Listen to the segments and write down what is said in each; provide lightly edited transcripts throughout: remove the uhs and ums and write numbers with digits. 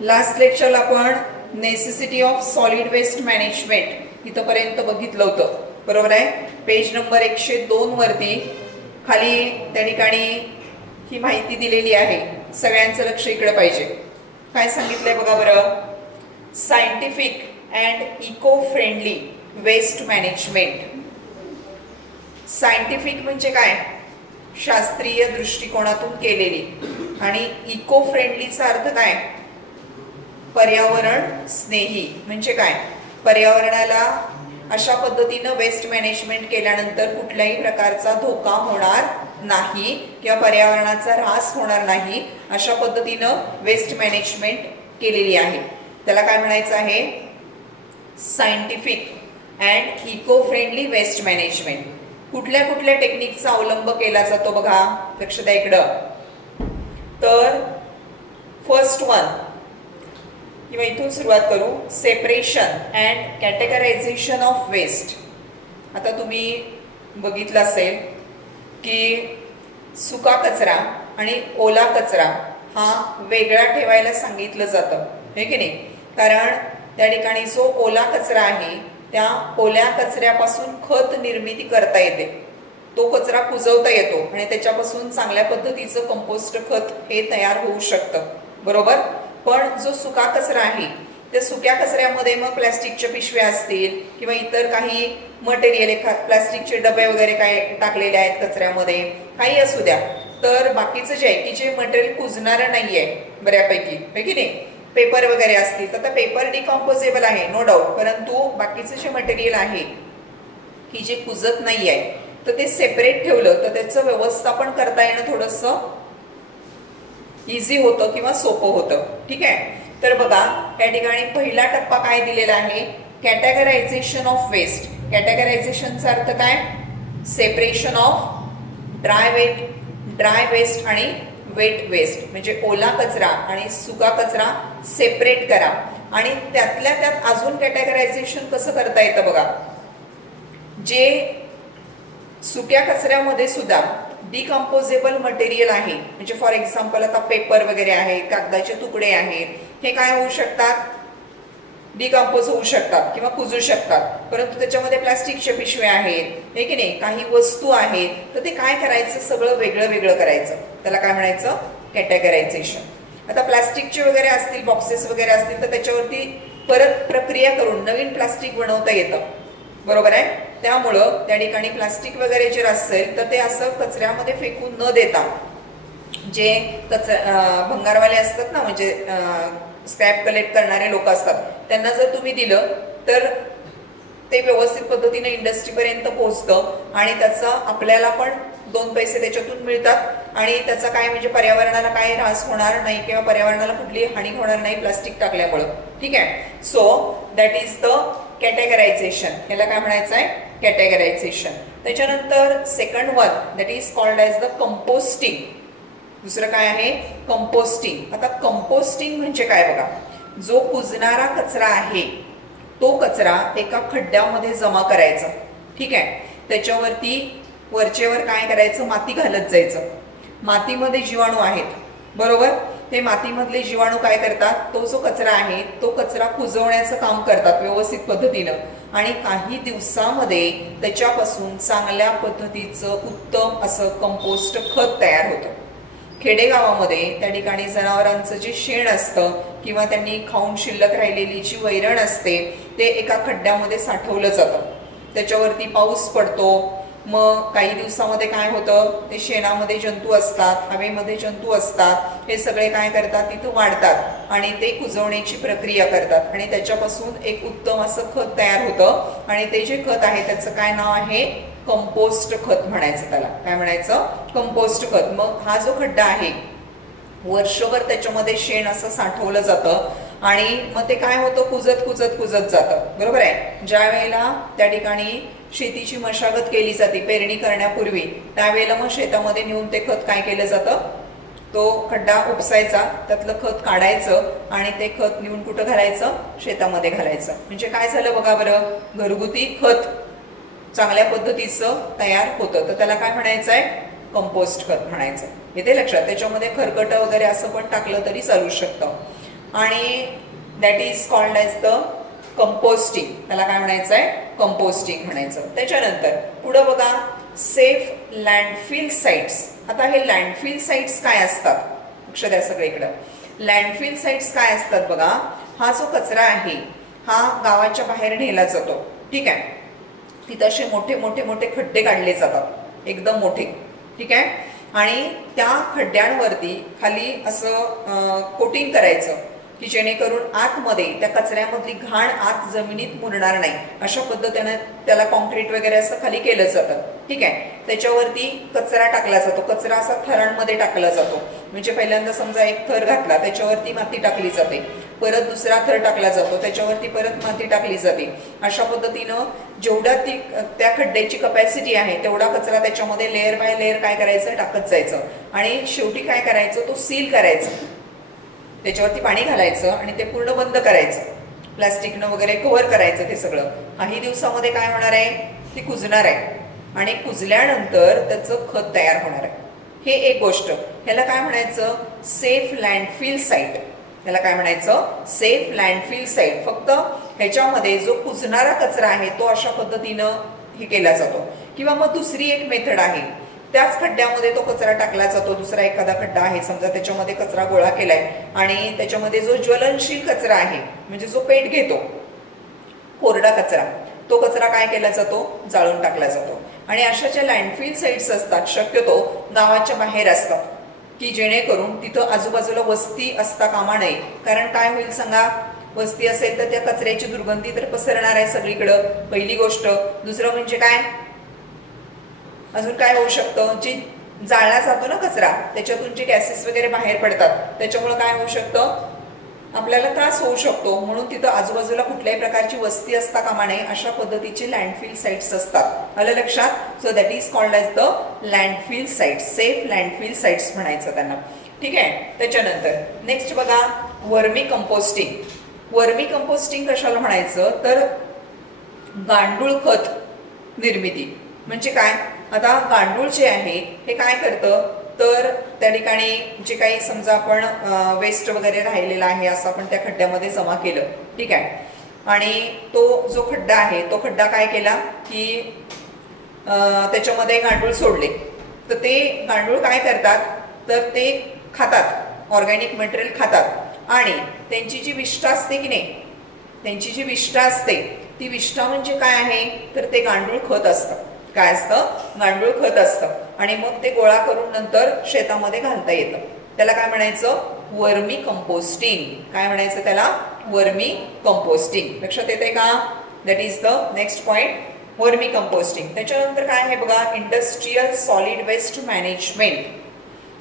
Last लेक्चरला आपण necessity of solid waste management इथपर्यंत बघितलं होतं, बरोबर आहे. पेज नंबर 102 वरती खाली त्या ठिकाणी ही माहिती दिलेली आहे. सगळ्यांचं लक्ष इकडे पाहिजे. काय सांगितलंय बघा बरं. Scientific and eco friendly waste management. Scientific म्हणजे काय, शास्त्रीय दृष्टिकोनातून केलेली, आणि इको फ्रेंडलीचा अर्थ काय, पर्यावरण स्नेही. म्हणजे काय, पर्यावरणाला अशा पद्धतीनं वेस्ट मॅनेजमेंट केल्यानंतर कुठल्याही प्रकारचा धोका होणार नाही किंवा पर्यावरणाचा ऱ्हास होणार नाही, अशा पद्धतीनं वेस्ट मॅनेजमेंट केलेली आहे. त्याला काय म्हणायचं आहे, scientific and eco friendly waste management. कुठल्या कुठल्या टेक्निकचा अवलंब केला जातो बघा, लक्ष द्या इकडं. तर फर्स्ट वन किंवा इथून सुरुवात करू. Separation and categorisation of waste. आता तुम्ही बघितलं असेल की सुका कचरा आणि ओला कचरा हा वेगळा ठेवायला सांगितलं जातं, हे की नाही. कारण त्या ठिकाणी जो ओला कचरा आहे त्या ओल्या कचऱ्यापासून खत निर्मिती करता येते. तो कचरा कुजवता येतो आणि त्याच्यापासून चांगल्या पद्धतीचं कंपोस्ट खत हे तयार होऊ शकतं, बरोबर. पण जो सुका कचरा आहे त्या सुक्या कचऱ्यामध्ये मग प्लॅस्टिकच्या पिशव्या असतील किंवा इतर काही मटेरियल, प्लॅस्टिकचे डबे वगैरे काय टाकलेले आहेत कचऱ्यामध्ये, काही असू द्या, तर बाकीचं जे आहे की जे मटेरियल कुजणारं नाहीये बऱ्यापैकी, है की नाही. पेपर वगैरे असतील तर पेपर डिकम्पोजेबल आहे, नो डाऊट, परंतु बाकीचं जे मटेरियल आहे की जे कुजत नाही आहे तर ते सेपरेट ठेवलं तर त्याचं व्यवस्थापन करता येणं थोडंसं इझी होतं किंवा सोपं होतं, ठीक आहे. तर बघा या ठिकाणी पहिला टप्पा काय दिलेला आहे, कॅटेगरायझेशन ऑफ वेस्ट. कॅटेगरायझेशनचा अर्थ काय, सेपरेशन ऑफ ड्राय वेस्ट आणि वेट वेस्ट. म्हणजे ओला कचरा आणि सुका कचरा सेपरेट करा. आणि त्यातल्या त्यात अजून कॅटेगरायझेशन कसं करता येतं बघा. जे सुक्या कचऱ्यामध्ये सुद्धा डिकम्पोजेबल मटेरियल आहे, म्हणजे फॉर एक्झाम्पल आता पेपर वगैरे आहे, कागदाचे तुकडे आहेत, हे काय होऊ शकतात, डिकम्पोज होऊ शकतात किंवा कुजू शकतात. परंतु त्याच्यामध्ये प्लास्टिकच्या पिशव्या आहेत, हे की नाही, काही वस्तू आहेत, तर ते काय करायचं, सगळं वेगळं वेगळं करायचं. त्याला काय म्हणायचं, कॅटेगरायझेशन. आता प्लास्टिकचे वगैरे असतील, बॉक्सेस वगैरे असतील, तर त्याच्यावरती परत प्रक्रिया करून नवीन प्लास्टिक बनवता येतं, बरोबर आहे. त्यामुळं त्या ठिकाणी प्लास्टिक वगैरे जे असेल तर ते असं कचऱ्यामध्ये फेकून न देता, जे भंगारवाले असतात ना, म्हणजे स्क्रॅप कलेक्ट करणारे लोक असतात, त्यांना जर तुम्ही दिलं तर ते व्यवस्थित पद्धतीने इंडस्ट्रीपर्यंत पोहोचतं आणि त्याचा आपल्याला पण 2 पैसे त्याच्यातून मिळतात आणि त्याचा काय म्हणजे पर्यावरणाला काय ऱ्हास होणार नाही किंवा पर्यावरणाला कुठली हानी होणार नाही प्लास्टिक टाकल्यामुळं, ठीक आहे. So that is the categorisation. याला काय म्हणायचं आहे, कॅटेगरायझेशन. त्याच्यानंतर second one that is called as the composting. दुसरं काय आहे, कंपोस्टिंग. आता कंपोस्टिंग म्हणजे काय बघा, जो कुजणारा कचरा आहे तो कचरा एका खड्ड्यामध्ये जमा करायचा, ठीक आहे. त्याच्यावरती वरचेवर काय करायचं, माती घालत जायचं. मातीमध्ये जीवाणू आहेत, बरोबर. ते मातीमधले जीवाणू काय करतात, तो जो कचरा आहे तो कचरा कुजवण्याचं काम करतात व्यवस्थित पद्धतीनं आणि काही दिवसामध्ये त्याच्यापासून चांगल्या पद्धतीचं उत्तम असं कंपोस्ट खत तयार होतं. खेडेगावामध्ये त्या ठिकाणी जनावरांचं जे शेण असतं किंवा त्यांनी खाऊन शिल्लक राहिलेली जी वैरण असते ते एका खड्ड्यामध्ये साठवलं जातं. त्याच्यावरती पाऊस पडतो, मग काही दिवसामध्ये काय होतं, ते शेणामध्ये जंतू असतात, हवेमध्ये जंतू असतात, हे सगळे काय करतात, तिथं वाढतात आणि ते कुजवण्याची प्रक्रिया करतात आणि त्याच्यापासून एक उत्तम असं खत तयार होतं आणि ते जे खत आहे त्याचं काय नाव आहे, कंपोस्ट खत म्हणायचं. त्याला काय म्हणायचं, कंपोस्ट खत. मग हा जो खड्डा आहे वर्षभर त्याच्यामध्ये शेण असं साठवलं जातं आणि मग ते काय होतं, कुजत कुजत कुजत जातं, बरोबर आहे. ज्या वेळेला त्या ठिकाणी शेतीची मशागत केली जाते पेरणी करण्यापूर्वी, त्यावेळेला मग शेतामध्ये नेऊन ते खत काय केलं जातं, तो खड्डा उपसायचा, त्यातलं खत काढायचं आणि ते खत नेऊन कुठं घालायचं, शेतामध्ये घालायचं. म्हणजे काय झालं बघा बरं, घरगुती खत चांगल्या पद्धतीचं तयार होतं. तर त्याला काय म्हणायचं आहे, कंपोस्ट खत म्हणायचं. येते लक्षात. त्याच्यामध्ये खरकट वगैरे असं पण टाकलं तरी चालू शकतं. आणि that is called as the composting. त्याला काय म्हणायचं आहे? कंपोस्टिंग म्हणायचं. त्याच्यानंतर पुढं बघा, सेफ लँडफिल साइट्स. आता हे लँडफिल साइट्स काय असतात? लक्ष द्या सगळीकडं. लँडफिल साइट्स काय असतात बघा, हा जो कचरा आहे हा गावाच्या बाहेर नेला जातो. ठीक आहे, तिथं असे मोठे मोठे मोठे खड्डे काढले जातात, एकदम मोठे. ठीक आहे, आणि त्या खड्ड्यांवरती खाली असं कोटिंग करायचं की जेणेकरून आतमध्ये त्या कचऱ्यामधली घाण आत जमिनीत मुरणार नाही, अशा पद्धतीने त्याला कॉन्क्रीट वगैरे असं खाली केलं जातं. ठीक आहे, त्याच्यावरती कचरा टाकला जातो. कचरा असा थरांमध्ये टाकला जातो. म्हणजे पहिल्यांदा समजा एक थर घातला, त्याच्यावरती माती टाकली जाते, परत दुसरा थर टाकला जातो, त्याच्यावरती परत माती टाकली जाते. अशा पद्धतीनं जेवढा त्या खड्ड्याची कपॅसिटी आहे तेवढा कचरा त्याच्यामध्ये लेअर बाय लेअर काय करायचं, टाकत जायचं. आणि शेवटी काय करायचं, तो सील करायचं, त्याच्यावरती पाणी घालायचं आणि ते पूर्ण बंद करायचं, प्लास्टिकनं वगैरे कव्हर करायचं. ते सगळं काही दिवसामध्ये काय होणार आहे, ते कुजणार आहे आणि कुजल्यानंतर त्याचं खत तयार होणार आहे. हे एक गोष्ट. ह्याला काय म्हणायचं, सेफ लँडफिल साईट. त्याला काय म्हणायचं, सेफ लँडफिल साईट. फक्त ह्याच्यामध्ये जो कुजणारा कचरा आहे तो अशा पद्धतीनं हे केला जातो. किंवा मग दुसरी एक मेथड आहे, त्याच खड्ड्यामध्ये तो कचरा टाकला जातो. दुसरा एखादा खड्डा आहे समजा, त्याच्यामध्ये कचरा गोळा केलाय आणि त्याच्यामध्ये जो ज्वलनशील कचरा आहे, म्हणजे जो पेट घेतो, कोरडा कचरा, तो कचरा काय केला जातो, जाळून टाकला जातो. आणि अशा ज्या लँडफिल साइट्स असतात शक्यतो गावाच्या बाहेर असतात, की जेणेकरून तिथं आजूबाजूला वस्ती असता कामा नये. कारण काय होईल सांगा, वस्ती असेल तर त्या कचऱ्याची दुर्गंधी तर पसरणार आहे सगळीकडं, पहिली गोष्ट. दुसरं म्हणजे काय, अजून काय होऊ शकतं, जे जाळला जातो ना कचरा, त्याच्यातून जे गॅसेस वगैरे बाहेर पडतात, त्याच्यामुळे काय होऊ शकतं, आपल्याला त्रास होऊ शकतो. म्हणून तिथं आजूबाजूला कुठल्याही प्रकारची वस्ती असता कामा नये, अशा पद्धतीचे लँडफिल साइट्स असतात. आलं लक्षात? So that is called as the landfill sites. Safe landfill sites म्हणायचं त्यांना. ठीक आहे, त्याच्यानंतर नेक्स्ट बघा, वर्मी कंपोस्टिंग. वर्मी कंपोस्टिंग कशाला म्हणायचं, तर गांडूळ खत निर्मिती. म्हणजे काय, आता गांडूळ जे आहे हे काय करतं, तर त्या ठिकाणी जे काही समजा आपण वेस्ट वगैरे राहिलेला आहे असं आपण त्या खड्ड्यामध्ये जमा केलं. ठीक आहे, आणि तो जो खड्डा आहे तो खड्डा काय केला की त्याच्यामध्ये गांडूळ सोडले, तर ते गांडूळ काय करतात, तर ते खातात, ऑर्गॅनिक मटेरियल खातात. आणि त्यांची जी विष्ठा असते की नाही, त्यांची जी विष्ठा असते ती विष्ठा म्हणजे काय आहे, तर ते गांडूळ खत असतं. काय असतं, गांडूळ खत असतं. आणि मग ते गोळा करून नंतर शेतामध्ये घालता येतं. त्याला काय म्हणायचं, वर्मी कंपोस्टिंग. काय म्हणायचं त्याला, वर्मी कंपोस्टिंग. लक्षात येते का? That is the next point, vermicomposting. त्याच्यानंतर काय आहे बघा, industrial solid waste management.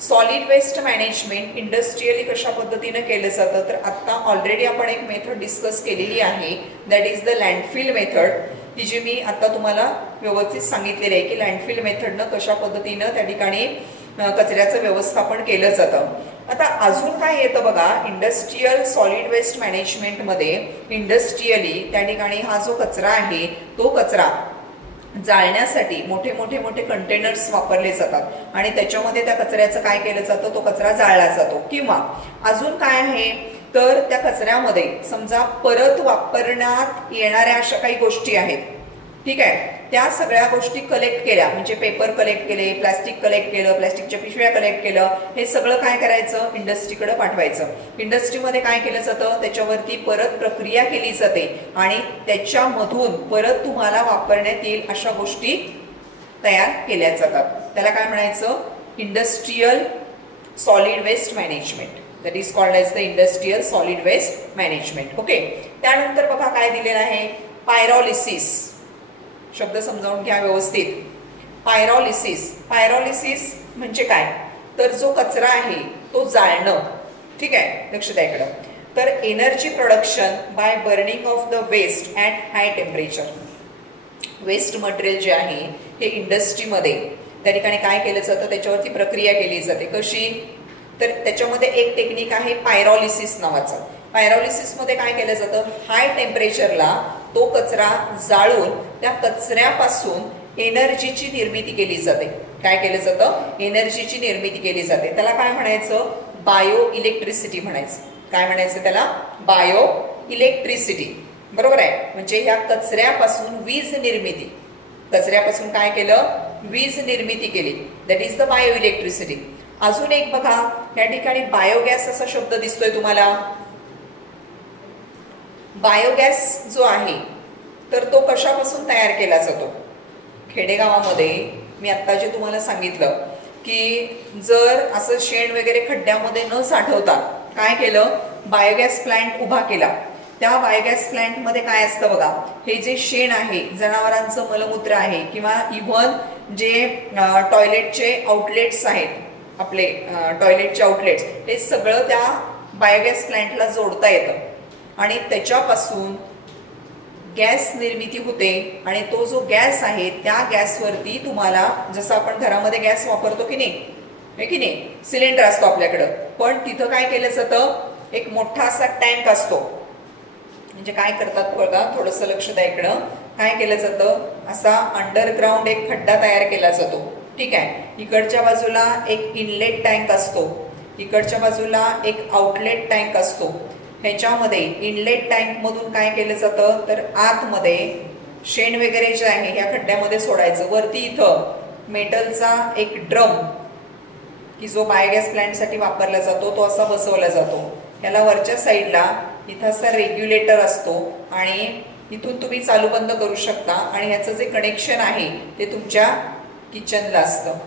Solid waste management industrially कशा पद्धतीने केलं जातं, तर आता ऑलरेडी आपण एक मेथड डिस्कस केलेली आहे, that is the landfill method. ती जी मी आता तुम्हाला व्यवस्थित सांगितलेली आहे की लँडफिल मेथडनं कशा पद्धतीनं त्या ठिकाणी कचऱ्याचं व्यवस्थापन केलं जातं. आता अजून काय येतं बघा, इंडस्ट्रियल सॉलिड वेस्ट मॅनेजमेंटमध्ये इंडस्ट्रियली त्या ठिकाणी हा जो कचरा आहे तो कचरा जाळण्यासाठी मोठे मोठे मोठे कंटेनर्स वापरले जातात आणि त्याच्यामध्ये त्या कचऱ्याचं काय केलं जातं, तो कचरा जाळला जातो. किंवा अजून काय आहे, तर त्या कचऱ्यामध्ये समजा परत वापरण्यात येणाऱ्या अशा काही गोष्टी आहेत. ठीक आहे, त्या सगळ्या गोष्टी कलेक्ट केल्या, म्हणजे पेपर कलेक्ट केले, प्लास्टिक कलेक्ट केलं, प्लास्टिकच्या पिशव्या कलेक्ट केलं, हे सगळं काय करायचं, इंडस्ट्रीकडे पाठवायचं. इंडस्ट्रीमध्ये काय केलं जातं, त्याच्यावरती परत प्रक्रिया केली जाते आणि त्याच्यामधून परत तुम्हाला वापरण्यात येईल अशा गोष्टी तयार केल्या जातात. त्याला काय म्हणायचं, industrial solid waste management. That is called as the industrial solid waste management. Okay, त्यानंतर बघा काय दिलेलं आहे, पायरोलिसिस. शब्द समजावून घ्या व्यवस्थित. पायरोलिसिस. पायरोलिसिस म्हणजे काय, तर जो कचरा आहे तो जाळणं. ठीक आहे, लक्ष द्या इकडं. तर energy production by burning of the waste at high temperature. Waste material जे आहे हे इंडस्ट्रीमध्ये त्या ठिकाणी काय केलं जातं, त्याच्यावरती प्रक्रिया केली जाते. कशी, तर त्याच्यामध्ये एक टेक्निक आहे पायरोलिसिस नावाचं. पायरोलिसिसमध्ये काय केलं जातं, हाय टेम्परेचरला तो कचरा जाळून त्या कचऱ्यापासून एनर्जीची निर्मिती केली जाते. काय केलं जातं, एनर्जीची निर्मिती केली जाते. त्याला काय म्हणायचं, बायो इलेक्ट्रिसिटी म्हणायचं. काय म्हणायचं त्याला? Bio electricity. बरोबर आहे. म्हणजे ह्या कचऱ्यापासून वीज निर्मिती, कचऱ्यापासून काय केलं? वीज निर्मिती केली. That is the bio electricity. अजून एक बघा, या ठिकाणी बायोगॅस असा शब्द दिसतोय तुम्हाला. बायोगॅस जो आहे तर तो कशापासून तयार केला जातो? खेडेगावामध्ये मी आता जे तुम्हाला सांगितलं की जर असं शेण वगैरे खड्ड्यामध्ये न साठवता काय केलं? बायोगॅस प्लांट उभा केला. त्या बायोगॅस प्लांट मध्ये काय असतं बघा, हे जे शेण आहे, जनावरांचं मलमूत्र आहे किंवा इव्हन जे टॉयलेटचे आउटलेट्स आहेत, आपले टॉयलेटचे आउटलेट्स, हे सगळं त्या बायोगॅस प्लांटला जोडता येतं आणि त्याच्यापासून गॅस निर्मिती होते. आणि तो जो गॅस आहे त्या गॅसवरती तुम्हाला, जसं आपण घरामध्ये गॅस वापरतो की नाही, सिलेंडर असतो आपल्याकडं, पण तिथं काय केलं जातं? एक मोठा असा टँक असतो. म्हणजे काय करतात बघा, थोडंसं लक्ष द्या इकडं. काय केलं जातं? असा अंडरग्राऊंड एक खड्डा तयार केला जातो. ठीक आहे. इकडच्या बाजूला एक इनलेट टँक असतो, इकडच्या बाजूला एक आउटलेट टँक असतो. ह्याच्यामध्ये इनलेट टँक मधून काय केलं जातं? तर आतमध्ये शेण वगैरे जे आहे ह्या खड्ड्यामध्ये सोडायचं. वरती इथं मेटलचा एक ड्रम की जो बायोगॅस प्लांटसाठी वापरला जातो तो असा बसवला जातो. याला वरच्या साईडला इथं असा रेग्युलेटर असतो आणि इथून तुम्ही चालू बंद करू शकता. आणि ह्याचं जे कनेक्शन आहे ते तुमच्या किचनला असतं.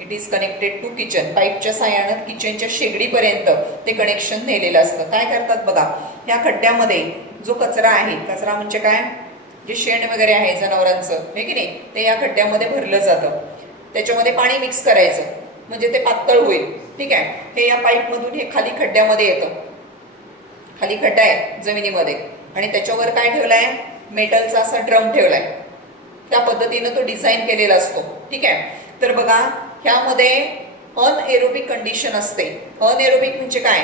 It is connected to kitchen. पाईपच्या साह्यानं किचनच्या शेगडीपर्यंत ते कनेक्शन नेलेलं असतं. काय करतात बघा, ह्या खड्ड्यामध्ये जो कचरा आहे, कचरा म्हणजे काय, जे शेण वगैरे आहे जनावरांचं, हे की नाही, ते या खड्ड्यामध्ये भरलं जातं. त्याच्यामध्ये पाणी मिक्स करायचं म्हणजे ते पातळ होईल. ठीक आहे. हे या पाईपमधून हे खाली खड्ड्यामध्ये येतं. खाली खड्डा आहे जमिनीमध्ये आणि त्याच्यावर काय ठेवलाय? मेटलचा असा ड्रम ठेवलाय. त्या पद्धतीनं तो डिझाईन केलेला असतो. ठीक आहे. तर बघा, ह्यामध्ये अनएरोबिक कंडिशन असते. अनएरोबिक म्हणजे काय?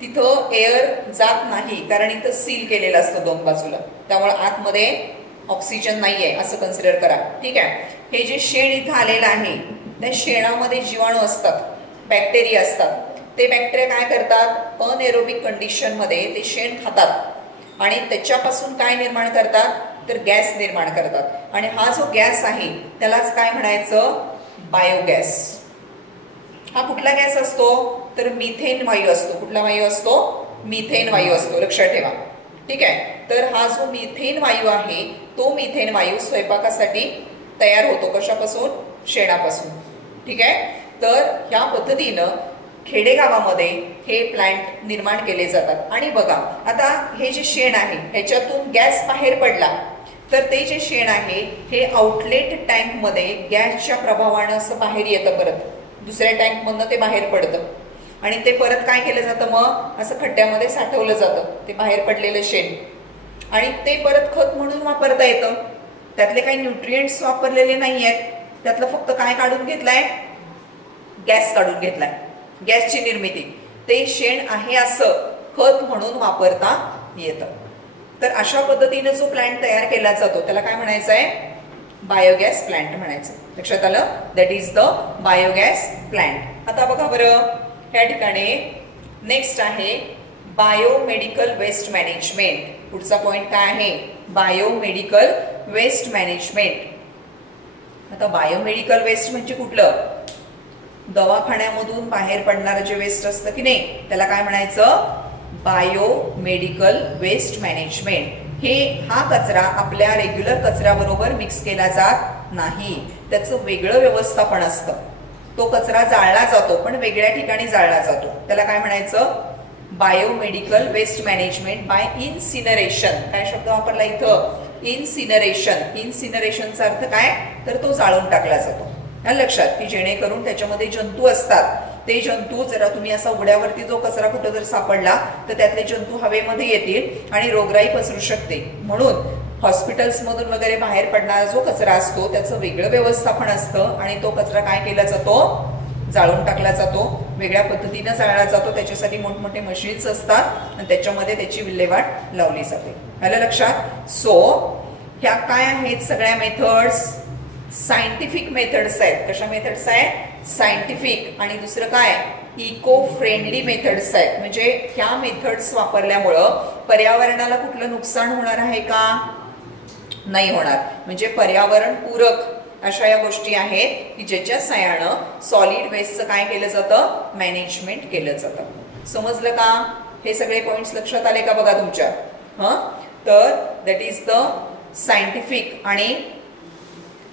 तिथं एअर जात नाही, कारण इथं सील केलेलं असतं दोन बाजूला, त्यामुळे आतमध्ये ऑक्सिजन नाहीये असं कन्सिडर करा. ठीक आहे. हे जे शेण इथं आलेलं आहे त्या शेणामध्ये जीवाणू असतात, बॅक्टेरिया असतात. ते बॅक्टेरिया काय करतात? अनएरोबिक कंडिशन मध्ये ते शेण खातात आणि त्याच्यापासून काय निर्माण करतात? तर गॅस निर्माण करतात. आणि हा जो गॅस आहे त्यालाच काय म्हणायचं? बायोगॅस. हा कुठला गॅस असतो? तर मिथेन वायू असतो. कुठला वायू असतो? मिथेन वायू असतो. लक्षात ठेवा. ठीक आहे. तर हा जो मिथेन वायू आहे तो मिथेन वायू स्वयंपाकासाठी तयार होतो. कशापासून? शेणापासून. ठीक आहे. तर ह्या पद्धतीनं खेडेगावामध्ये हे प्लांट निर्माण केले जातात. आणि बघा, आता हे जे शेण आहे ह्याच्यातून गॅस बाहेर पडला तर ते जे शेण आहे हे आउटलेट टँक मध्ये गॅसच्या प्रभावानं असं बाहेर येतं. परत दुसऱ्या टँक मधनं ते बाहेर पडतं आणि ते परत काय केलं जातं? मग असं खड्ड्यामध्ये साठवलं जातं ते बाहेर पडलेलं शेण. आणि ते परत खत म्हणून वापरता येतं. त्यातले काही न्यूट्रिएंट्स वापरलेले नाही आहेत. त्यातलं फक्त काय काढून घेतलंय? गॅस काढून घेतलाय. गॅसची निर्मिती ते शेण आहे असं खत म्हणून वापरता येतं. तर अशा पद्धतीने जो प्लांट तयार केला जातो त्याला काय म्हणायचं आहे? बायोगॅस प्लांट म्हणायचं. लक्षात आलं? That is the biogas plant. आता बघा बरं, या ठिकाणी नेक्स्ट आहे बायोमेडिकल वेस्ट मॅनेजमेंट. पुढचा पॉइंट काय आहे? Biomedical waste management. आता बायोमेडिकल वेस्ट म्हणजे कुठलं? दवाखान्यामधून बाहेर पडणारं जे वेस्ट असतं की नाही त्याला काय म्हणायचं? Biomedical waste management. हा कचरा आपल्या रेग्युलर कचऱ्याबरोबर मिक्स केला जात नाही. त्याचं वेगळं व्यवस्थापन असतं. तो कचरा जाळला जातो पण वेगळ्या ठिकाणी जाळला जातो. त्याला काय म्हणायचं? Biomedical waste management by incineration. काय शब्द वापरला इथं? इन्सिनरेशन. इन्सिनरेशनचा अर्थ काय? तर तो जाळून टाकला जातो. लक्षात, की जेणेकरून त्याच्यामध्ये जंतू असतात. ते जंतू जरा तुम्ही असा उघड्यावरती जो कचरा कुठं जर सापडला तर त्यातले जंतू हवेमध्ये येतील आणि रोगराई पसरू शकते. म्हणून हॉस्पिटल्स मधून वगैरे बाहेर पडणारा जो कचरा असतो त्याचं वेगळं व्यवस्थापन असतं आणि तो कचरा काय केला जातो? जाळून टाकला जातो. वेगळ्या पद्धतीनं जाळला जातो. त्याच्यासाठी मोठमोठे मशीन्स असतात आणि त्याच्यामध्ये त्याची विल्हेवाट लावली जाते. आलं लक्षात? सो ह्या काय आहेत सगळ्या मेथड्स? सायंटिफिक मेथड्स आहेत. कशा मेथड्स आहेत? सायंटिफिक. आणि दुसरं काय? इको फ्रेंडली मेथड्स आहेत, म्हणजे ह्या मेथड्स वापरल्यामुळं पर्यावरणाला कुठलं नुकसान होणार आहे का? नाही होणार. म्हणजे पर्यावरण पूरक अशा या गोष्टी आहेत की ज्याच्या सहाय्यानं सॉलिड वेस्टचं काय केलं जातं? मॅनेजमेंट केलं जातं. समजलं का? हे सगळे पॉइंट्स लक्षात आले का बघा तुमच्या? तर दॅट इज द सायंटिफिक आणि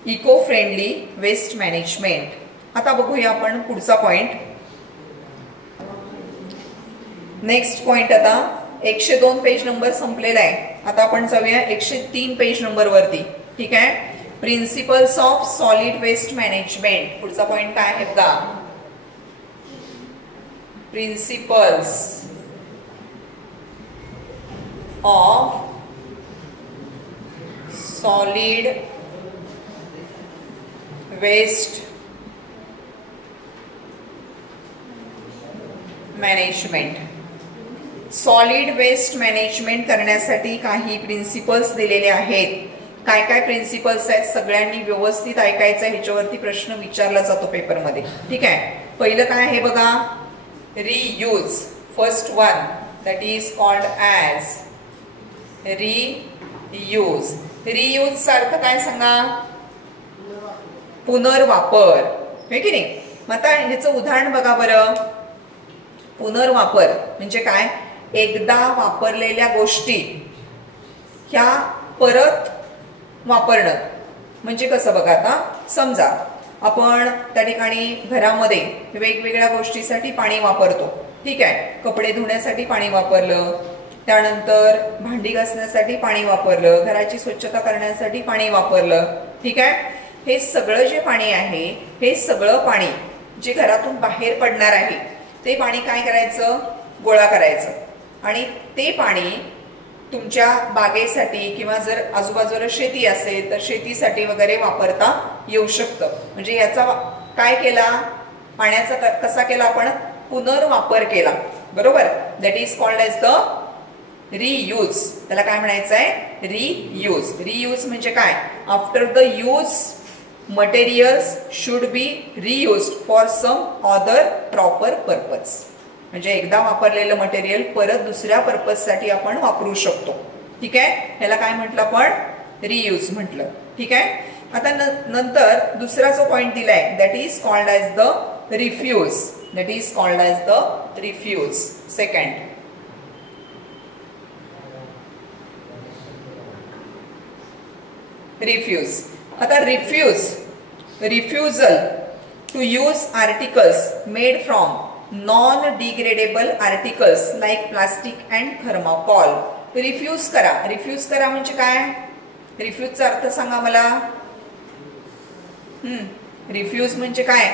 इको फ्रेंडली वेस्ट मॅनेजमेंट. आता बघूया आपण पुढचा पॉइंट. नेक्स्ट पॉइंट आता 102 पेज नंबर संपलेला आहे. आता आपण जाऊया 103 पेज नंबर वरती. ठीक आहे. Principles of solid waste management. पुढचा पॉइंट काय आहे बघा? Principles of solid waste management. Solid waste management करण्यासाठी काही प्रिन्सिपल्स दिलेले आहेत. काय काय प्रिन्सिपल्स आहेत सगळ्यांनी व्यवस्थित ऐकायचं. ह्याच्यावरती प्रश्न विचारला जातो पेपरमध्ये. ठीक आहे. पहिलं काय आहे बघा? Reuse. First one that is called as reuse. रियूजचा अर्थ काय सांगा? पुनर्वापर. हे की नाही? मग आता ह्याचं उदाहरण बघा बरं. पुनर्वापर म्हणजे काय? एकदा वापरलेल्या गोष्टी ह्या परत वापरणं. म्हणजे कसं बघा? आता समजा आपण त्या ठिकाणी घरामध्ये वेगवेगळ्या गोष्टीसाठी पाणी वापरतो. ठीक आहे. कपडे धुण्यासाठी पाणी वापरलं, त्यानंतर भांडी घासण्यासाठी पाणी वापरलं, घराची स्वच्छता करण्यासाठी पाणी वापरलं. ठीक आहे. हे सगळं जे पाणी आहे, हे सगळं पाणी जे घरातून बाहेर पडणार आहे ते पाणी काय करायचं? गोळा करायचं. आणि ते पाणी तुमच्या बागेसाठी किंवा जर आजूबाजूला शेती असेल तर शेतीसाठी वगैरे वापरता येऊ शकतं. म्हणजे याचा काय केला? पाण्याचा कसा केला आपण? पुनर्वापर केला. बरोबर. That is called as the reuse. त्याला काय म्हणायचं आहे? रियूज. रियूज म्हणजे काय? After the use materials should be reused for some other proper purpose. म्हणजे एकदा वापरलेलं मटेरियल परत दुसऱ्या पर्पजसाठी आपण वापरू शकतो. ठीक आहे. ह्याला काय म्हटलं आपण? रियूज म्हटलं. ठीक आहे. आता नंतर दुसरा जो पॉइंट दिलाय that is called as the refuse. That is called as the refuse. Second. Refuse. आता refusal to use articles made from non degradable articles like plastic and thermocol. Refuse करा. रिफ्यूज करा म्हणजे काय? रिफ्यूजचा अर्थ सांगा मला. रिफ्यूज म्हणजे काय?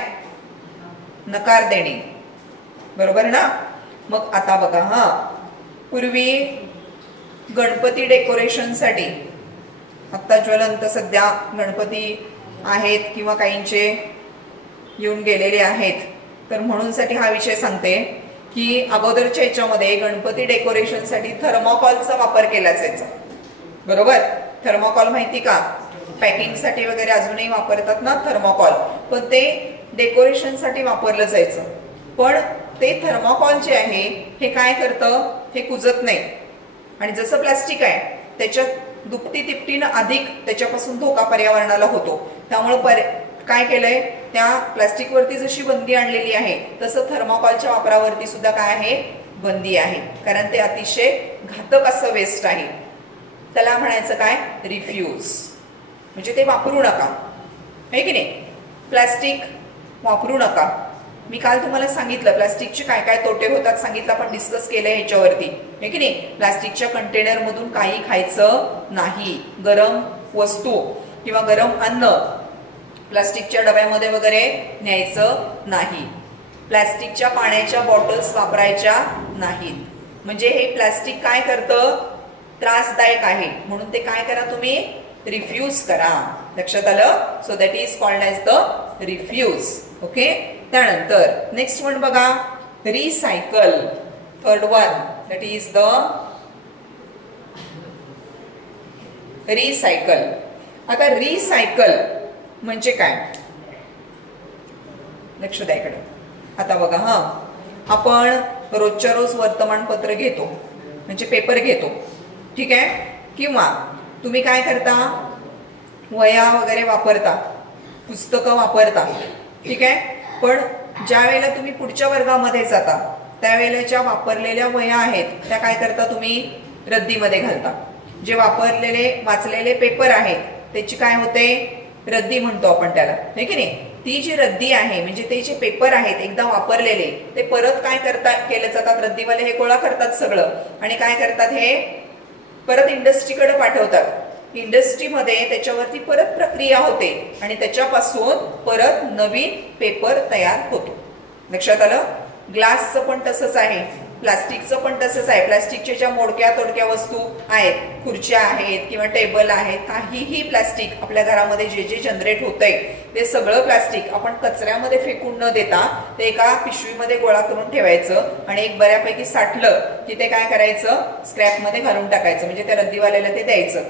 नकार देणे. बरोबर ना? मग आता बघा. पूर्वी गणपती डेकोरेशनसाठी, आता ज्वलंत सध्या गणपती आहेत किंवा काहींचे येऊन गेलेले आहेत, तर म्हणून साठी हा विषय सांगते की अगोदरच्या याच्यामध्ये गणपती डेकोरेशनसाठी थर्मोकॉलचा वापर केला जायचा. बरोबर. थर्मोकॉल माहिती का? पॅकिंगसाठी वगैरे अजूनही वापरतात ना थर्मोकॉल. पण ते डेकोरेशनसाठी वापरलं जायचं. पण ते थर्मोकॉल जे आहे हे काय करतं? हे कुजत नाही. आणि जसं प्लास्टिक आहे त्याच्यात दुपटी तिपटीनं अधिक त्याच्यापासून धोका पर्यावरणाला होतो. त्यामुळे काय केलंय? त्या प्लास्टिकवरती जशी बंदी आणलेली आहे तसं थर्मोकॉलच्या वापरावरती सुद्धा काय आहे? बंदी आहे. कारण ते अतिशय घातक असं वेस्ट आहे. त्याला म्हणायचं काय? रिफ्यूज. म्हणजे ते वापरू नका. आहे की नाही? प्लास्टिक वापरू नका. मी काल तुम्हाला सांगितलं प्लास्टिकचे काय काय तोटे होतात सांगितलं. आपण डिस्कस केलंय ह्याच्यावरती. आहे की नाही? प्लास्टिकच्या कंटेनर मधून काही खायचं नाही. गरम वस्तू किंवा गरम अन्न प्लास्टिकच्या डब्यामध्ये वगैरे न्यायचं नाही. प्लास्टिकच्या पाण्याच्या बॉटल्स वापरायच्या नाहीत. म्हणजे हे प्लास्टिक काय करतं? त्रासदायक आहे. म्हणून ते काय करा? तुम्ही रिफ्यूज करा. लक्षात आलं? So that is called as the refuse. Okay. त्यानंतर नेक्स्ट वन बघा. Recycle. Third one that is the recycle. आता रिसायकल म्हणजे काय? लक्ष द्या इकडे. आता बघा. आपण रोजच्या रोज वर्तमानपत्र घेतो म्हणजे पेपर घेतो, ठीक आहे, किंवा तुम्ही काय करता, वह्या वगैरे वापरता, पुस्तकं वापरता, ठीक आहे, पण ज्या वेळेला तुम्ही पुढच्या वर्गामध्ये जाता त्यावेळेला ज्या वापरलेल्या वह्या आहेत त्या काय करता, तुम्ही रद्दीमध्ये घालता. जे वापरलेले वाचलेले पेपर आहेत त्याची काय होते, रद्दी म्हणतो आपण त्याला, हे की नाही. ती जी रद्दी आहे म्हणजे ते जे पेपर आहेत एकदा वापरलेले ते परत काय करतात, केले जातात, रद्दीवाले हे गोळा करतात सगळं आणि काय करतात, हे परत इंडस्ट्रीकडे पाठवतात. इंडस्ट्रीमध्ये त्याच्यावरती परत प्रक्रिया होते आणि त्याच्यापासून परत नवीन पेपर तयार होतो. लक्षात आलं. ग्लासचं पण तसंच आहे, प्लास्टिकचं पण तसंच आहे. प्लास्टिकच्या ज्या मोडक्या तोडक्या वस्तू आहेत, खुर्च्या आहेत किंवा टेबल आहेत, काहीही प्लास्टिक आपल्या घरामध्ये जे जे जनरेट होतंय ते सगळं प्लास्टिक आपण कचऱ्यामध्ये फेकून न देता ते एका पिशवीमध्ये गोळा करून ठेवायचं आणि एक बऱ्यापैकी साठलं की ते काय करायचं, स्क्रॅपमध्ये घालून टाकायचं, म्हणजे त्या रद्दीवाल्याला ते द्यायचं.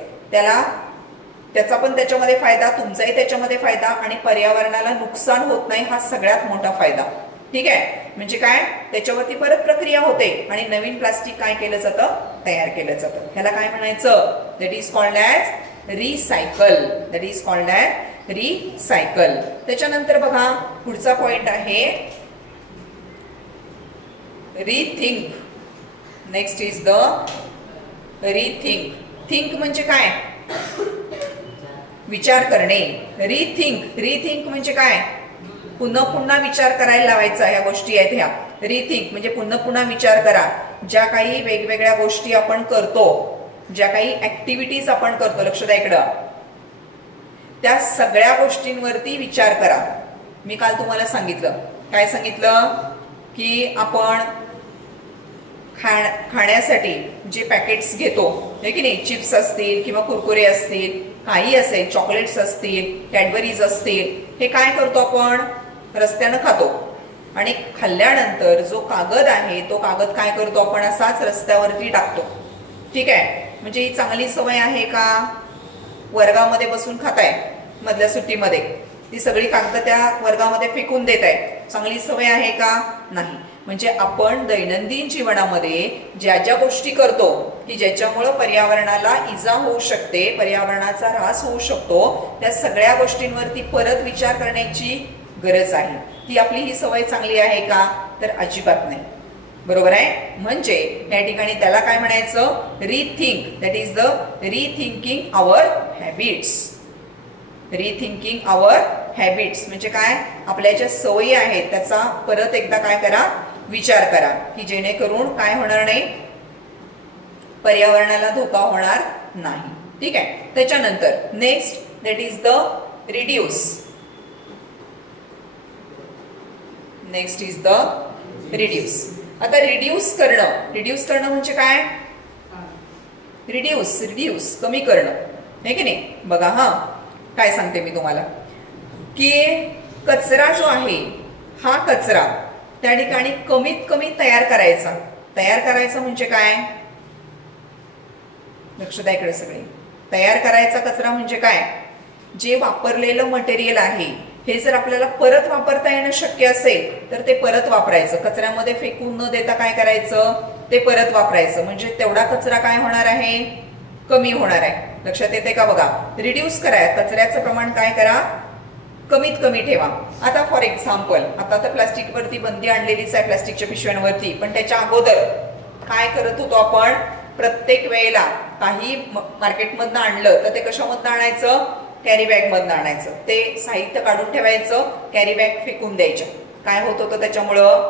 त्याचा पण त्याच्यामध्ये फायदा, तुमचाही त्याच्यामध्ये फायदा आणि पर्यावरणाला नुकसान होत नाही, हा सगळ्यात मोठा फायदा, ठीक आहे. म्हणजे काय, त्याच्यावरती परत प्रक्रिया होते आणि नवीन प्लास्टिक काय केलं जातं, तयार केलं जातं. ह्याला काय म्हणायचं, that is called as recycle. That is called as recycle. त्याच्यानंतर बघा पुढचा पॉइंट आहे rethink. Next is the rethink. Think म्हणजे काय, विचार करणे. रिथिंक, रिथिंक म्हणजे काय, पुन्हा पुन्हा विचार करायला लावायचा. ह्या गोष्टी आहेत ह्या. रिथिंक म्हणजे पुन्हा पुन्हा विचार करा. ज्या काही वेगवेगळ्या गोष्टी आपण करतो, ज्या काही ऍक्टिव्हिटीज आपण करतो, लक्ष द्या इकडं, त्या सगळ्या गोष्टींवरती विचार करा. मी काल तुम्हाला सांगितलं, काय सांगितलं, की आपण खाण्यासाठी जे पॅकेट्स घेतो, हे की नाही, चिप्स असतील किंवा कुरकुरे असतील, काही असेल, चॉकलेट्स असतील, कॅडबरीज असतील, हे काय करतो आपण, रस्त्यानं खातो आणि खाल्ल्यानंतर जो कागद आहे तो कागद काय करतो आपण, असाच रस्त्यावरती टाकतो, ठीक आहे. म्हणजे ही चांगली सवय आहे का, वर्गामध्ये बसून खाताय मधल्या सुट्टीमध्ये, ती सगळी कागद त्या वर्गामध्ये फेकून देत आहे, चांगली सवय आहे का, नाही. म्हणजे आपण दैनंदिन जीवनामध्ये ज्या ज्या गोष्टी करतो की ज्याच्यामुळे पर्यावरणाला इजा होऊ शकते, पर्यावरणाचा ऱ्हास होऊ शकतो, त्या सगळ्या गोष्टींवरती परत विचार करण्याची गरज आहे. ती आपली ही सवय चांगली आहे का, तर अजिबात नाही. बरोबर आहे. म्हणजे या ठिकाणी त्याला काय म्हणायचं, rethink. That is the rethinking our habits. Rethinking our habits म्हणजे काय, आपल्या ज्या सवयी आहेत त्याचा परत एकदा काय करा, विचार करा, की जेणेकरून काय होणार नाही, पर्यावरणाला धोका होणार नाही, ठीक आहे. त्याच्यानंतर next that is the reduce. Next is the reduce. आता रिड्यूस करणं म्हणजे काय, रिड्यूस कमी करणं, हे की नाही. बघा हा काय सांगते मी तुम्हाला, की कचरा जो आहे हा कचरा त्या ठिकाणी कमीत कमी तयार करायचा. तयार करायचा म्हणजे काय, लक्ष द्या इकडे सगळे. तयार करायचा कचरा म्हणजे काय, जे वापरलेलं मटेरियल आहे हे जर आपल्याला परत वापरता येणं शक्य असेल तर ते परत वापरायचं. कचऱ्यामध्ये फेकून न देता काय करायचं, ते परत वापरायचं. म्हणजे तेवढा कचरा काय होणार आहे, कमी होणार आहे. लक्षात येते का बघा. रिड्यूस करा, कचऱ्याचं प्रमाण काय करा, कमीत कमी ठेवा. आता फॉर एक्झाम्पल, आता तर प्लास्टिक वरती बंदी आणलेलीच आहे, प्लास्टिकच्या पिशव्यांवरती, पण त्याच्या अगोदर काय करत होतो आपण, प्रत्येक वेळेला काही मार्केटमधनं आणलं तर ते कशामधनं आणायचं, कॅरी बॅग मधनं आणायचं. ते साहित्य काढून ठेवायचं, कॅरी बॅग फेकून द्यायच्या. काय होत होतं त्याच्यामुळं,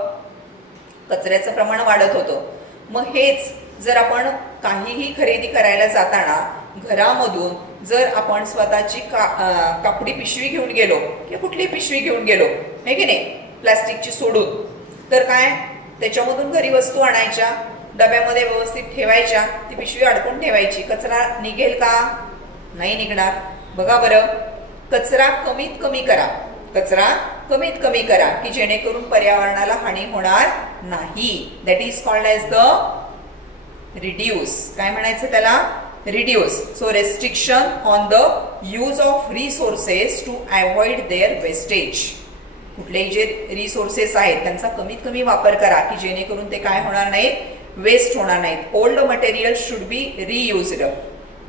कचऱ्याचं प्रमाण वाढत होतं. मग हेच जर आपण काहीही खरेदी करायला जाताना घरामधून जर आपण स्वतःची कापडी पिशवी घेऊन गेलो किंवा कुठली पिशवी घेऊन गेलो, हे की नाही, प्लास्टिकची सोडून, तर काय, त्याच्यामधून घरी वस्तू आणायच्या, डब्यामध्ये व्यवस्थित ठेवायच्या, ती पिशवी अडकून ठेवायची. कचरा निघेल का, नाही निघणार. बघा बरं, कचरा कमीत कमी करा, कचरा कमीत कमी करा, की जेणेकरून पर्यावरणाला हानी होणार नाही. That is called as the reduce. काय म्हणायचं त्याला, reduce. So restriction on the use of resources to avoid their wastage. कुठलेही जे रिसोर्सेस आहेत त्यांचा कमीत कमी वापर करा की जेणेकरून ते काय होणार नाहीत, वेस्ट होणार नाहीत. Old material should be reused.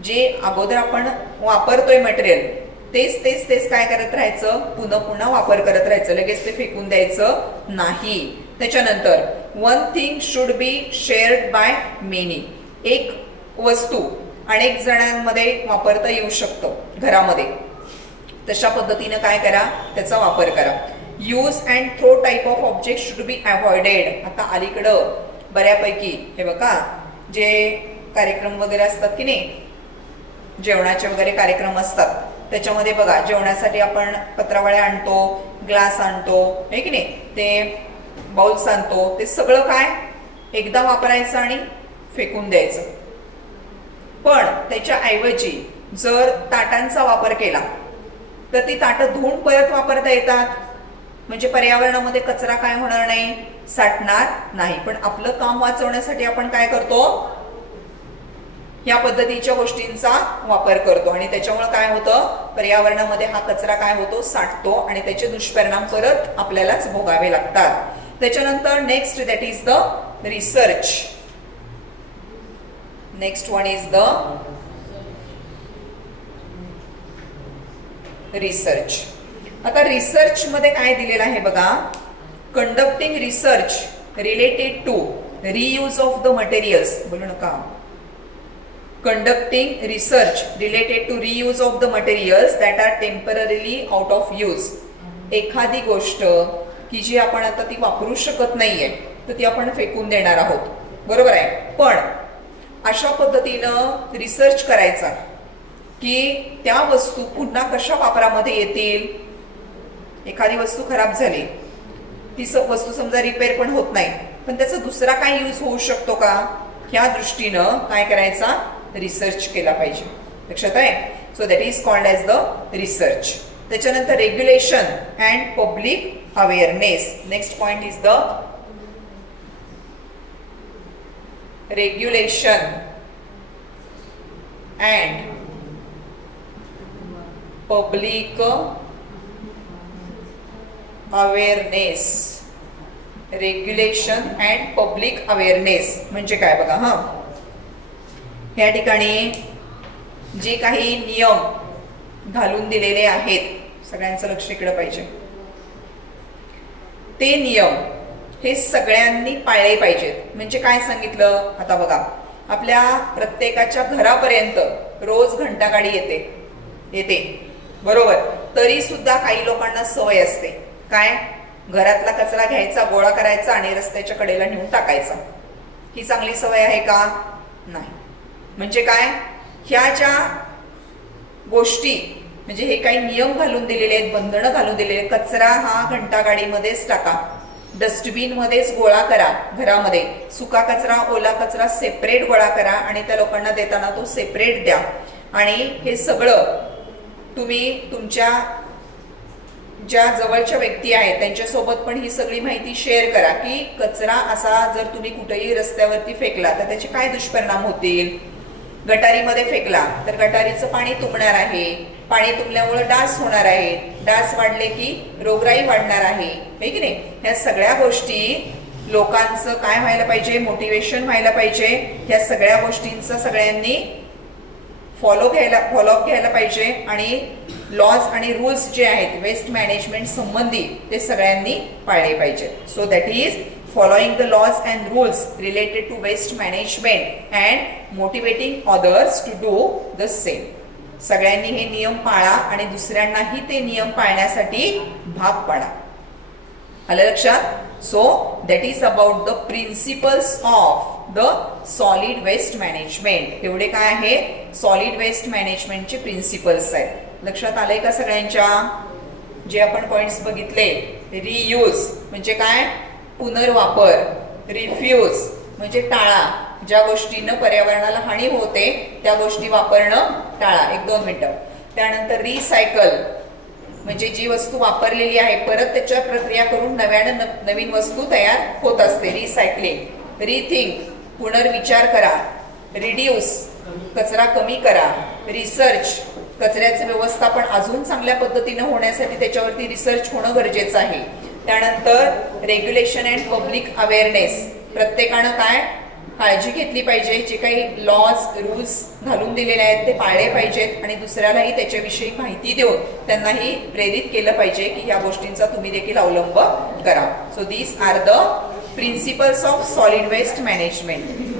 जे अगोदर आपण वापरतोय मटेरियल तेच तेच तेच काय करत राहायचं, पुन्हा पुन्हा वापर करत राहायचं, लगेच ते फेकून द्यायचं नाही. त्याच्यानंतर one thing should be shared by many. एक वस्तू अनेक जणांमध्ये वापरता येऊ शकतो घरामध्ये, तशा पद्धतीनं काय करा, त्याचा वापर करा. Use and throw type of object should be avoided. आता अलीकडं बऱ्यापैकी हे बघा जे कार्यक्रम वगैरे असतात की नाही, जेवणाचे वगैरे कार्यक्रम असतात, त्याच्यामध्ये बघा जेवणासाठी आपण पत्रावळ्या आणतो, ग्लास आणतो, आहे की नाही, ते बाउल्स आणतो, ते सगळं काय एकदा वापरायचं आणि फेकून द्यायचं. पण त्याच्या ऐवजी जर ताटांचा वापर केला तर ती ताटं धुवून परत वापरता येतात, म्हणजे पर्यावरणामध्ये कचरा काय होणार नाही, साठणार नाही. पण आपलं काम वाचवण्यासाठी आपण काय करतो, या पद्धतीच्या गोष्टींचा वापर करतो आणि त्याच्यामुळे काय होतं, पर्यावरणामध्ये हा कचरा काय होतो, साठतो आणि त्याचे दुष्परिणाम परत आपल्यालाच भोगावे लागतात. त्याच्यानंतर next that is the research. Next one is the research. आता रिसर्च मध्ये काय दिलेलं आहे बघा, conducting research related to reuse of the materials. बोलू नका. Conducting research related to reuse of the materials that are temporarily out of use. एखादी गोष्ट की जी आपण आता ती वापरू शकत नाहीये तर ती आपण फेकून देणार आहोत, बरोबर आहे. पण अशा पद्धतीनं रिसर्च करायचा की त्या वस्तू पुन्हा कशा वापरामध्ये येतील. एखादी वस्तू खराब झाली, ती वस्तू समजा रिपेअर पण होत नाही, पण त्याचा दुसरा काय यूज होऊ शकतो का, ह्या दृष्टीनं काय करायचा, रिसर्च केला पाहिजे. लक्षात आहे. So that is called as the research. त्याच्यानंतर regulation and public awareness. Next point is the regulation and public awareness. Regulation and public awareness म्हणजे काय बघा. या ठिकाणी जे काही नियम घालून दिलेले आहेत, सगळ्यांचं लक्ष इकडे पाहिजे, ते नियम हे सगळ्यांनी पाळले पाहिजेत. म्हणजे काय सांगितलं, आता बघा आपल्या प्रत्येकाच्या घरापर्यंत रोज घंटागाडी येते बरोबर. तरी सुद्धा काही लोकांना सवय असते काय, घरातला कचरा घ्यायचा, गोळा करायचा आणि रस्त्याच्या कडेला नेऊन टाकायचा. ही चांगली सवय आहे का, नाही. म्हणजे काय, ह्या ज्या गोष्टी म्हणजे हे काही नियम घालून दिलेले आहेत, बंधनं घालून दिलेले आहेत. कचरा हा घंटागाडीमध्येच टाका, डस्टबिन मध्येच गोळा करा, घरामध्ये सुका कचरा ओला कचरा सेपरेट गोळा करा आणि त्या लोकांना देताना तो सेपरेट द्या. आणि हे सगळं तुम्ही तुमच्या ज्या जवळच्या व्यक्ती आहेत त्यांच्यासोबत पण ही सगळी माहिती शेअर करा की कचरा असा जर तुम्ही कुठेही रस्त्यावरती फेकला तर त्याचे काय दुष्परिणाम होतील. गटारीमध्ये फेकला तर गटारीचं पाणी तुंबणार आहे, पाणी तुंबल्यामुळे डास होणार आहे, डास वाढले की रोगराई वाढणार आहे, हे की नाही. ह्या सगळ्या गोष्टी लोकांचं काय व्हायला पाहिजे, मोटिवेशन व्हायला पाहिजे. ह्या सगळ्या गोष्टींचा सगळ्यांनी फॉलोअप घ्यायला पाहिजे आणि लॉज आणि रूल्स जे आहेत वेस्ट मॅनेजमेंट संबंधी ते सगळ्यांनी पाळले पाहिजे. So that is following the laws and rules related to waste management and motivating others to do the same. सगळ्यांनी हे नियम पाळा आणि दुसऱ्यांनाही ते नियम पाळण्यासाठी भाग पाडा. आलं लक्षात. So that is about the principles of the solid waste management. एवढे काय आहे, सॉलिड वेस्ट मॅनेजमेंटचे प्रिन्सिपल्स आहेत. लक्षात आलंय का सगळ्यांच्या. जे आपण पॉइंट्स बघितले, रियूज म्हणजे काय, पुनर्वापर. रिफ्यूज म्हणजे टाळा, ज्या गोष्टीनं पर्यावरणाला हानी होते त्या गोष्टी वापरणं टाळा. 1-2 मिनिटं. त्यानंतर रिसायकल म्हणजे जी वस्तू वापरलेली आहे परत त्याच्या प्रक्रिया करून नव्यानं नवीन वस्तू तयार होत असते, रिसायकलिंग. रिथिंक पुनर्विचार करा. रिड्यूस कचरा कमी करा. रिसर्च कचऱ्याचे व्यवस्थापन अजून चांगल्या पद्धतीने होण्यासाठी त्याच्यावरती रिसर्च होणं गरजेचं आहे. त्यानंतर रेग्युलेशन अँड पब्लिक अवेअरनेस, प्रत्येकानं काय काळजी घेतली पाहिजे, जे काही लॉज रूल्स घालून दिलेले आहेत ते पाळले पाहिजेत आणि दुसऱ्यालाही त्याच्याविषयी माहिती देऊन त्यांनाही प्रेरित केलं पाहिजे की या गोष्टींचा तुम्ही देखील अवलंब करा. So these are the principles of solid waste management.